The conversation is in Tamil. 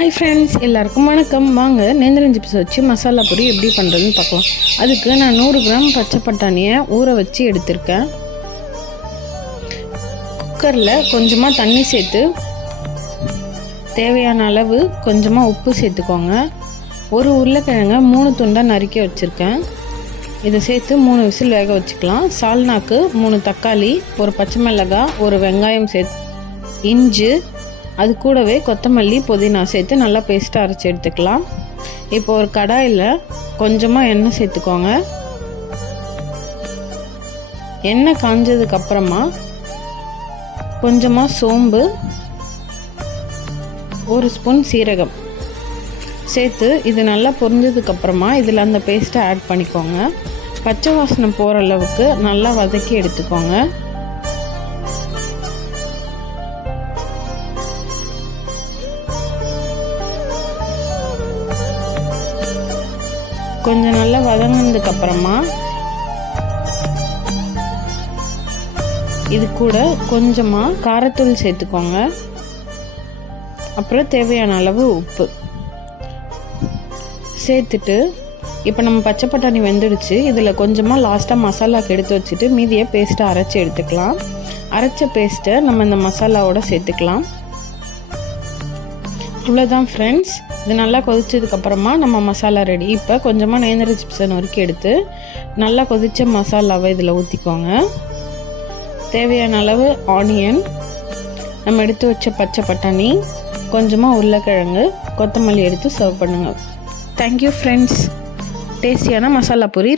ஹாய் ஃப்ரெண்ட்ஸ், எல்லாருக்கும் வணக்கம். வாங்க நேந்திரம் சிப்ஸ் வச்சு மசாலா பொரி எப்படி பண்ணுறதுன்னு பார்க்கலாம். அதுக்கு நான் 100 கிராம் பச்சை பட்டாணியை ஊற வச்சு எடுத்திருக்கேன். குக்கரில் கொஞ்சமாக தண்ணி சேர்த்து தேவையான அளவு கொஞ்சமாக உப்பு சேர்த்துக்கோங்க. ஒரு உருளைக்கிழங்க 3 துண்டாக நறுக்கி வச்சுருக்கேன். இதை சேர்த்து 3 விசில் வேக வச்சுக்கலாம். சால்னாக்கு 3 தக்காளி, ஒரு பச்சை மிளகாய், ஒரு வெங்காயம் சேர்த்து இஞ்சி, அது கூடவே கொத்தமல்லி, புதினா சேர்த்து நல்லா பேஸ்ட்டாக அரைச்சி எடுத்துக்கலாம். இப்போ ஒரு கடாயில் கொஞ்சமாக எண்ணெய் சேர்த்துக்கோங்க. எண்ணெய் காஞ்சதுக்கப்புறமா கொஞ்சமாக சோம்பு, 1 ஸ்பூன் சீரகம் சேர்த்து இது நல்லா பொரிஞ்சதுக்கப்புறமா இதில் அந்த பேஸ்ட்டை ஆட் பண்ணிக்கோங்க. பச்சை வாசனை போகிற அளவுக்கு நல்லா வதக்கி எடுத்துக்கோங்க. கொஞ்சம் நல்லா வதங்கினதுக்கு அப்புறமா இது கூட கொஞ்சமாக காரத்தூள் சேர்த்துக்கோங்க. அப்புறம் தேவையான அளவு உப்பு சேர்த்துட்டு இப்போ நம்ம பச்சை பட்டாணி வெந்துடுச்சு. இதில் கொஞ்சமாக லாஸ்ட்டாக மசாலாவுக்கு எடுத்து வச்சுட்டு மீதியை பேஸ்ட்டை அரைச்சி எடுத்துக்கலாம். அரைச்ச பேஸ்ட்டை நம்ம இந்த மசாலாவோட சேர்த்துக்கலாம். இவ்வளோதான் ஃப்ரெண்ட்ஸ். இது நல்லா கொதிச்சதுக்கப்புறமா நம்ம மசாலா ரெடி. இப்போ கொஞ்சமாக நேந்திர சிப்ஸை நொறுக்கி எடுத்து நல்லா கொதித்த மசாலாவை இதில் ஊற்றிக்கோங்க. தேவையான அளவு ஆனியன், நம்ம எடுத்து வச்ச பச்சை பட்டாணி, கொஞ்சமாக உருளைக்கிழங்கு, கொத்தமல்லி எடுத்து சர்வ் பண்ணுங்கள். Thank you friends. டேஸ்டியான மசாலா பொரி